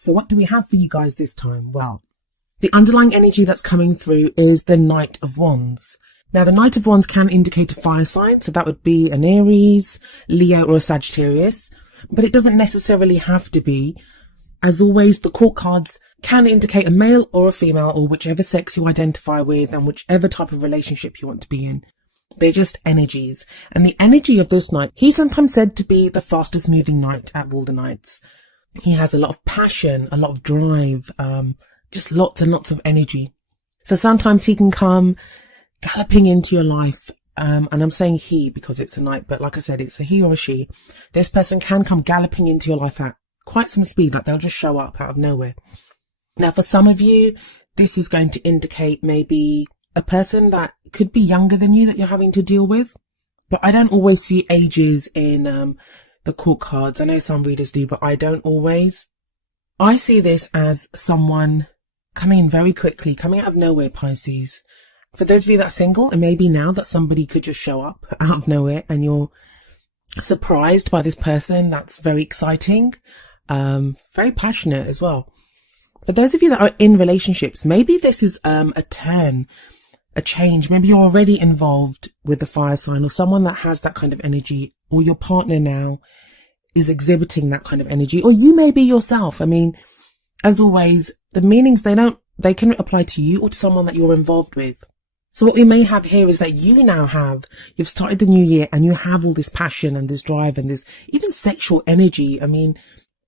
So what do we have for you guys this time? Well, the underlying energy that's coming through is the Knight of Wands. Now, the Knight of Wands can indicate a fire sign, so that would be an Aries, Leo, or a Sagittarius, but it doesn't necessarily have to be. As always, the court cards can indicate a male or a female, or whichever sex you identify with and whichever type of relationship you want to be in. They're just energies. And the energy of this knight, he's sometimes said to be the fastest moving knight out of all the knights. He has a lot of passion, a lot of drive, just lots and lots of energy. So sometimes he can come galloping into your life. And I'm saying he because it's a knight, but like I said, it's a he or a she. This person can come galloping into your life at quite some speed, like they'll just show up out of nowhere. Now, for some of you, this is going to indicate maybe a person that could be younger than you that you're having to deal with. But I don't always see ages in the court cards. I know some readers do, but I don't always. I see this as someone coming in very quickly, coming out of nowhere, Pisces. For those of you that are single, it may be now that somebody could just show up out of nowhere and you're surprised by this person. That's very exciting, very passionate as well. For those of you that are in relationships, maybe this is a turn, a change. Maybe you're already involved with the fire sign or someone that has that kind of energy, or your partner now is exhibiting that kind of energy, or you may be yourself. I mean, as always, the meanings, they can apply to you or to someone that you're involved with. So what we may have here is that you've started the new year and you have all this passion and this drive and this even sexual energy. I mean,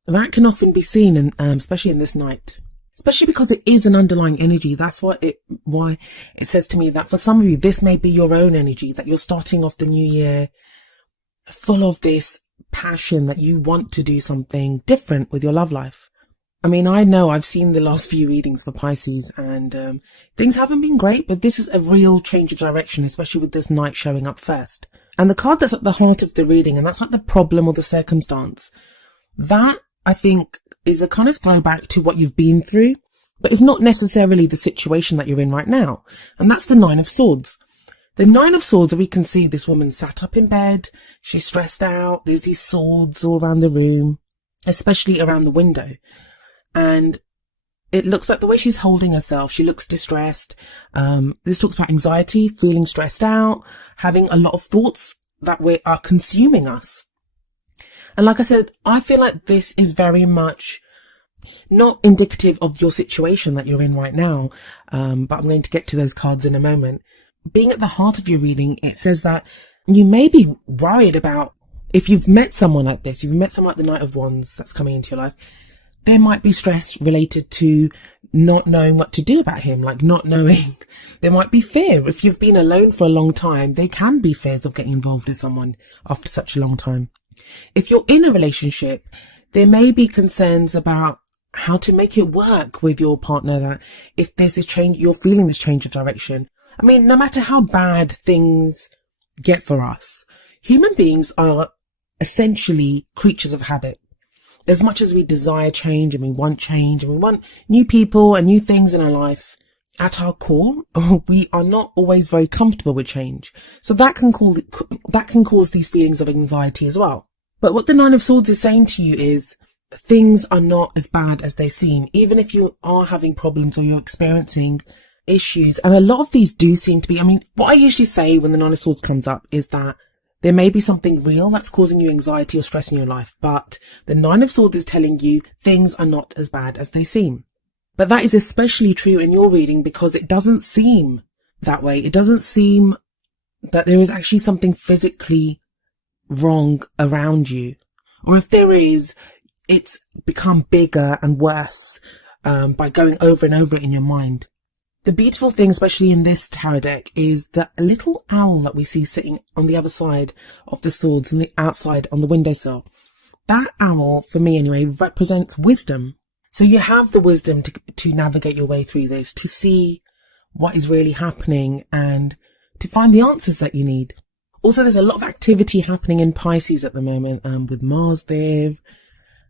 that can often be seen, in, especially in this night, especially because it is an underlying energy. That's why it says to me that for some of you, this may be your own energy, that you're starting off the new year full of this passion that you want to do something different with your love life. I mean, I know I've seen the last few readings for Pisces and things haven't been great, but this is a real change of direction, especially with this knight showing up first. And the card that's at the heart of the reading, and that's like the problem or the circumstance, that I think is a kind of throwback to what you've been through, but it's not necessarily the situation that you're in right now. And that's the Nine of Swords. The Nine of Swords, we can see this woman sat up in bed. She's stressed out. There's these swords all around the room, especially around the window. And it looks like the way she's holding herself, she looks distressed. This talks about anxiety, feeling stressed out, having a lot of thoughts that are consuming us. And like I said, I feel like this is very much not indicative of your situation that you're in right now. But I'm going to get to those cards in a moment. Being at the heart of your reading, it says that you may be worried about if you've met someone like this, you've met someone like the Knight of Wands that's coming into your life, there might be stress related to not knowing what to do about him, like not knowing. There might be fear. If you've been alone for a long time, there can be fears of getting involved with someone after such a long time. If you're in a relationship, there may be concerns about how to make it work with your partner, that if there's this change, you're feeling this change of direction. I mean, no matter how bad things get for us, human beings are essentially creatures of habit. As much as we desire change and we want new people and new things in our life, at our core, we are not always very comfortable with change. So that can cause these feelings of anxiety as well. But what the Nine of Swords is saying to you is things are not as bad as they seem, even if you are having problems or you're experiencing issues. And a lot of these do seem to be, I mean, what I usually say when the Nine of Swords comes up is that there may be something real that's causing you anxiety or stress in your life, but the Nine of Swords is telling you things are not as bad as they seem. But that is especially true in your reading because it doesn't seem that way. It doesn't seem that there is actually something physically wrong around you. Or if there is, it's become bigger and worse by going over and over it in your mind. The beautiful thing, especially in this tarot deck, is the little owl that we see sitting on the other side of the swords and the outside on the windowsill. That owl, for me anyway, represents wisdom. So you have the wisdom to navigate your way through this, to see what is really happening and to find the answers that you need. Also, there's a lot of activity happening in Pisces at the moment, with Mars there,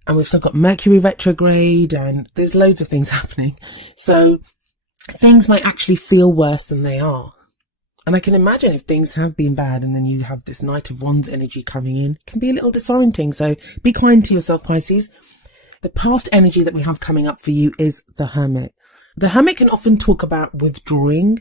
and we've still got Mercury retrograde, and there's loads of things happening. So things might actually feel worse than they are. And I can imagine if things have been bad and then you have this Knight of Wands energy coming in, it can be a little disorienting. So be kind to yourself, Pisces. The past energy that we have coming up for you is the Hermit. The Hermit can often talk about withdrawing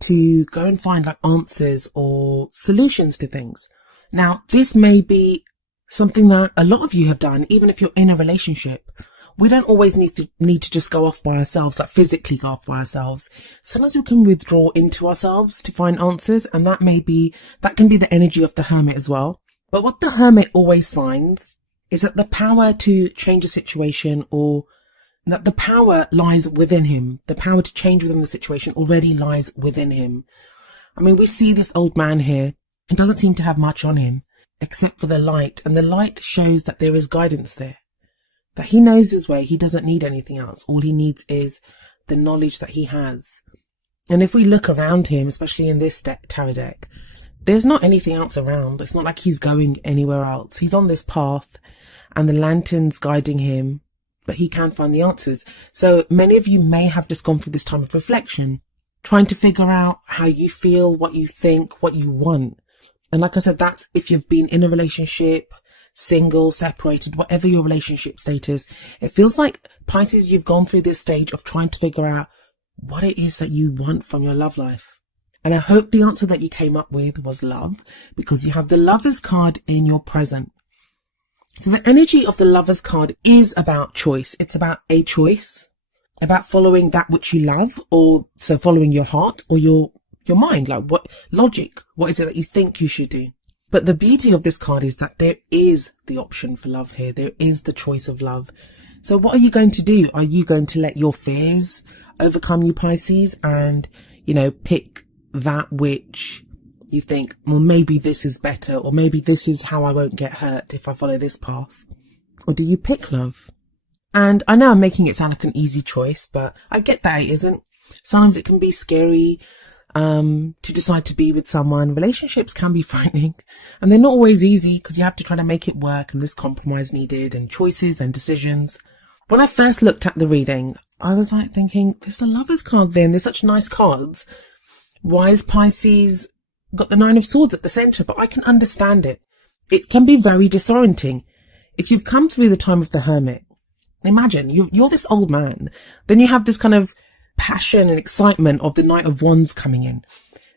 to go and find like answers or solutions to things. Now, this may be something that a lot of you have done, even if you're in a relationship. We don't always need to just go off by ourselves, like physically go off by ourselves. Sometimes we can withdraw into ourselves to find answers, and that can be the energy of the Hermit as well. But what the Hermit always finds is that the power to change a situation, or that the power lies within him. The power to change within the situation already lies within him. I mean, we see this old man here. He doesn't seem to have much on him except for the light, and the light shows that there is guidance there. That he knows his way. He doesn't need anything else. All he needs is the knowledge that he has. And if we look around him, especially in this tarot deck, there's not anything else around. It's not like he's going anywhere else. He's on this path and the lantern's guiding him, but he can find the answers. So many of you may have just gone through this time of reflection, trying to figure out how you feel, what you think, what you want. And like I said, that's if you've been in a relationship, single, separated, whatever your relationship status. It feels like, Pisces, you've gone through this stage of trying to figure out what it is that you want from your love life. And I hope the answer that you came up with was love, because you have the Lovers card in your present. So the energy of the Lovers card is about choice. It's about a choice, about following that which you love, or so following your heart or your mind, like what logic, what is it that you think you should do? But the beauty of this card is that there is the option for love here. There is the choice of love. So what are you going to do? Are you going to let your fears overcome you, Pisces, and, pick that which you think, well, maybe this is better, or maybe this is how I won't get hurt if I follow this path? Or do you pick love? And I know I'm making it sound like an easy choice, but I get that it isn't. Sometimes it can be scary to decide to be with someone. Relationships can be frightening, and they're not always easy because you have to try to make it work, and there's compromise needed and choices and decisions. When I first looked at the reading, I was like thinking, there's a Lovers card there and there's such nice cards. Why is Pisces got the Nine of Swords at the center? But I can understand it. It can be very disorienting. If you've come through the time of the Hermit, imagine you're this old man, then you have this kind of passion and excitement of the Knight of Wands coming in.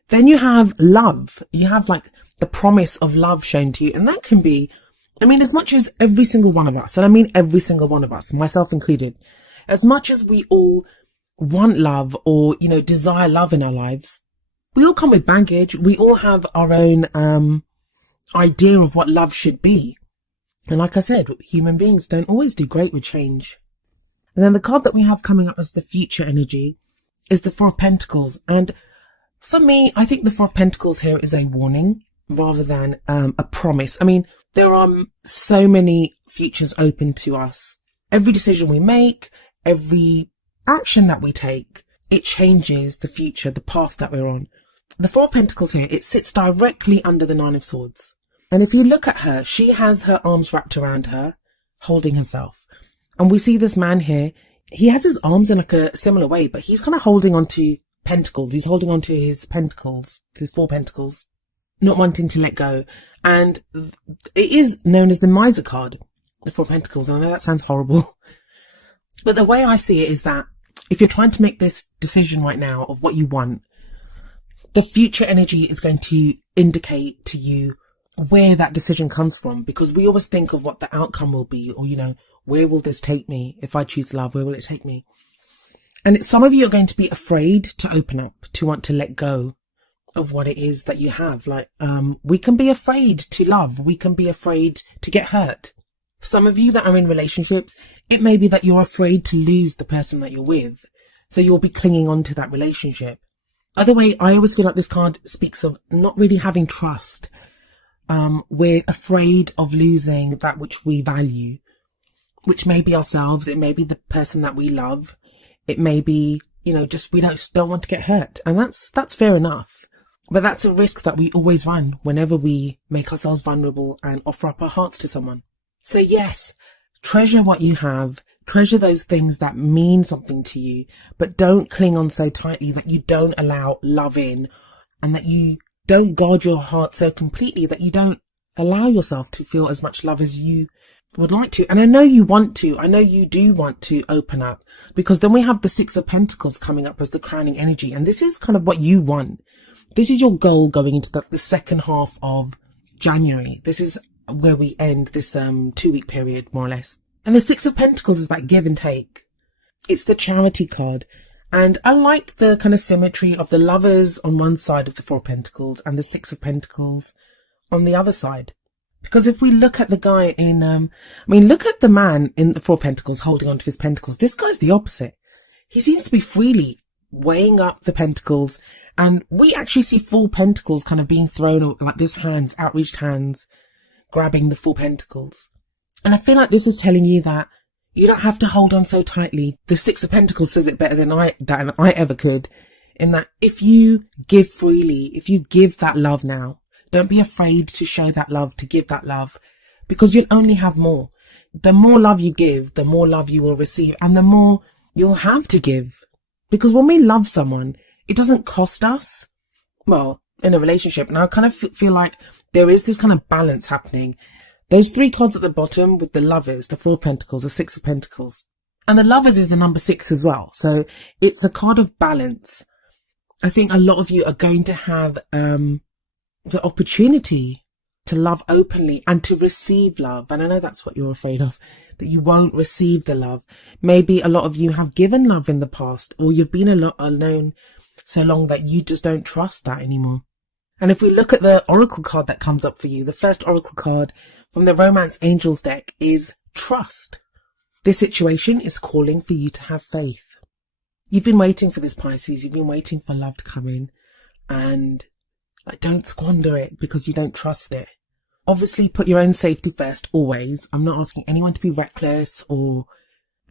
Then you have love. You have like the promise of love shown to you. And that can be, as much as every single one of us, and I mean every single one of us, myself included, as much as we all want love or, desire love in our lives, we all come with baggage. We all have our own idea of what love should be. And like I said, human beings don't always do great with change. And then the card that we have coming up as the future energy is the Four of Pentacles. And for me, I think the Four of Pentacles here is a warning rather than a promise. There are so many futures open to us. Every decision we make, every action that we take, it changes the future, the path that we're on. The Four of Pentacles here, it sits directly under the Nine of Swords. And if you look at her, she has her arms wrapped around her, holding herself. And we see this man here, he has his arms in like a similar way, but he's kind of holding onto pentacles. He's holding onto his pentacles, his 4 pentacles, not wanting to let go. And it is known as the Miser card, the 4 pentacles. And I know that sounds horrible, but the way I see it is that if you're trying to make this decision right now of what you want, the future energy is going to indicate to you where that decision comes from, because we always think of what the outcome will be, or, where will this take me? If I choose love, where will it take me? And some of you are going to be afraid to open up, to want to let go of what it is that you have. Like, we can be afraid to love. We can be afraid to get hurt. For some of you that are in relationships, it may be that you're afraid to lose the person that you're with. So you'll be clinging on to that relationship. Other way, I always feel like this card speaks of not really having trust. We're afraid of losing that which we value, which may be ourselves. It may be the person that we love. It may be, just we don't want to get hurt. And that's fair enough. But that's a risk that we always run whenever we make ourselves vulnerable and offer up our hearts to someone. So yes, treasure what you have. Treasure those things that mean something to you, but don't cling on so tightly that you don't allow love in, and that you don't guard your heart so completely that you don't allow yourself to feel as much love as you would like to. And I know you want to. I know you do want to open up, because then we have the Six of Pentacles coming up as the crowning energy. And this is kind of what you want. This is your goal going into the second half of January. This is where we end this 2-week period, more or less. And the Six of Pentacles is about give and take. It's the Charity card. And I like the kind of symmetry of the Lovers on one side of the Four of Pentacles and the Six of Pentacles on the other side. Because if we look at the guy in, look at the man in the Four of Pentacles holding onto his pentacles. This guy's the opposite. He seems to be freely weighing up the pentacles, and we actually see 4 pentacles kind of being thrown like this, hands, outreached hands, grabbing the 4 pentacles. And I feel like this is telling you that you don't have to hold on so tightly. The Six of Pentacles says it better than I ever could, in that if you give freely, if you give that love now, don't be afraid to show that love, to give that love, because you'll only have more. The more love you give, the more love you will receive, and the more you'll have to give. Because when we love someone, it doesn't cost us. Well, in a relationship, and I kind of feel like there is this kind of balance happening. Those 3 cards at the bottom with the Lovers, the Four of Pentacles, the Six of Pentacles. And the Lovers is the number 6 as well. So it's a card of balance. I think a lot of you are going to have the opportunity to love openly and to receive love. And I know that's what you're afraid of, that you won't receive the love. Maybe a lot of you have given love in the past, or you've been a lot alone so long that you just don't trust that anymore. And if we look at the Oracle card that comes up for you, the first Oracle card from the Romance Angels deck is Trust. This situation is calling for you to have faith. You've been waiting for this, Pisces. You've been waiting for love to come in, and don't squander it because you don't trust it. Obviously, put your own safety first, always. I'm not asking anyone to be reckless or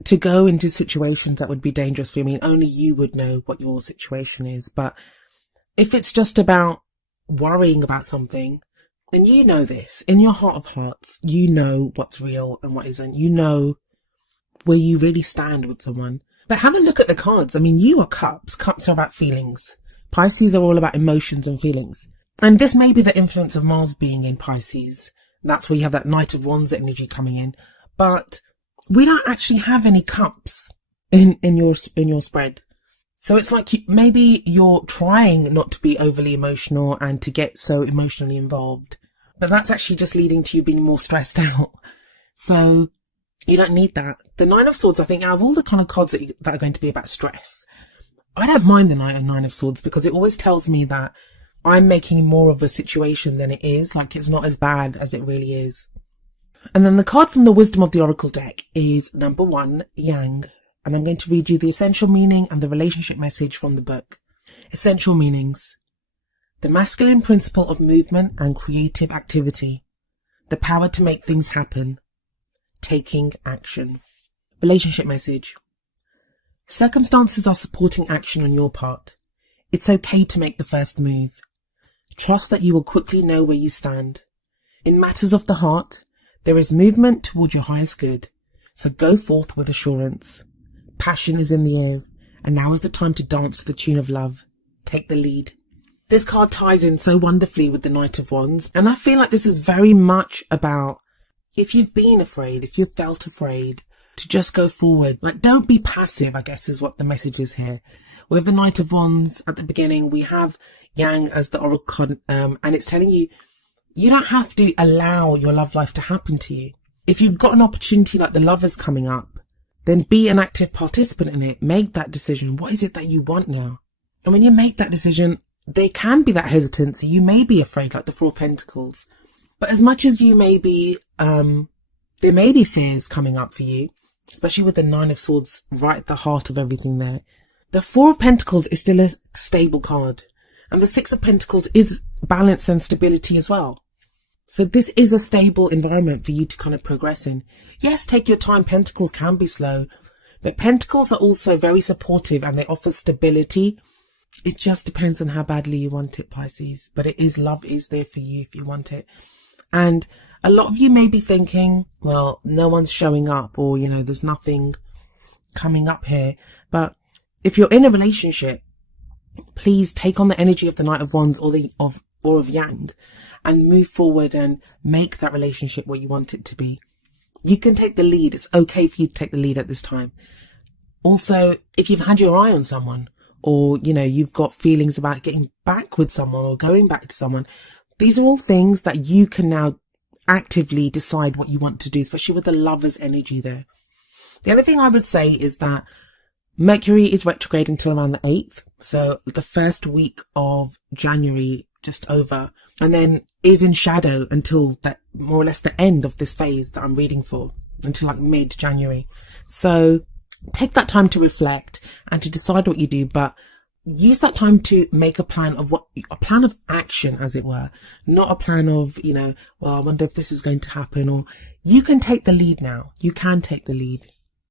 to go into situations that would be dangerous for you. I mean, only you would know what your situation is. But if it's just about worrying about something, then you know this. In your heart of hearts, you know what's real and what isn't. You know where you really stand with someone. But have a look at the cards. I mean, you are Cups. Cups are about feelings. Pisces are all about emotions and feelings. And this may be the influence of Mars being in Pisces. That's where you have that Knight of Wands energy coming in. But we don't actually have any cups in your spread. So it's like maybe you're trying not to be overly emotional and to get so emotionally involved. But that's actually just leading to you being more stressed out. So you don't need that. The Nine of Swords, I think, out of all the kind of cards that are going to be about stress, I don't mind the Nine of Swords, because it always tells me that I'm making more of a situation than it is. Like, it's not as bad as it really is. And then the card from the Wisdom of the Oracle deck is number 1, Yang. And I'm going to read you the essential meaning and the relationship message from the book. Essential meanings. The masculine principle of movement and creative activity. The power to make things happen. Taking action. Relationship message. Circumstances are supporting action on your part. It's okay to make the first move. Trust that you will quickly know where you stand. In matters of the heart, there is movement toward your highest good, so go forth with assurance. Passion is in the air, and now is the time to dance to the tune of love. Take the lead. This card ties in so wonderfully with the Knight of Wands, and I feel like this is very much about, if you've been afraid, if you've felt afraid, to just go forward. Like, don't be passive, I guess, is what the message is here. With the Knight of Wands at the beginning, we have Yang as the Oracle card, and it's telling you, you don't have to allow your love life to happen to you. If you've got an opportunity like the Lovers coming up, then be an active participant in it. Make that decision. What is it that you want now? And when you make that decision, there can be that hesitancy. You may be afraid, like the Four of Pentacles. But as much as you may be, there may be fears coming up for you, especially with the Nine of Swords right at the heart of everything there. The Four of Pentacles is still a stable card. And the Six of Pentacles is balance and stability as well. So this is a stable environment for you to kind of progress in. Yes, take your time. Pentacles can be slow. But Pentacles are also very supportive and they offer stability. It just depends on how badly you want it, Pisces. But it is, love is there for you if you want it. And a lot of you may be thinking, well, no one's showing up, or, you know, there's nothing coming up here. But if you're in a relationship, please take on the energy of the Knight of Wands or of Yang and move forward and make that relationship what you want it to be. You can take the lead. It's okay for you to take the lead at this time. Also, if you've had your eye on someone, or, you know, you've got feelings about getting back with someone or going back to someone, these are all things that you can now actively decide what you want to do, especially with the Lover's energy there. The other thing I would say is that Mercury is retrograde until around the 8th. So the first week of January, just over, and then is in shadow until that, more or less the end of this phase that I'm reading for, until like mid-January. So take that time to reflect and to decide what you do, but use that time to make a plan of action, as it were, not a plan of, you know, well, I wonder if this is going to happen, or you can take the lead now. You can take the lead.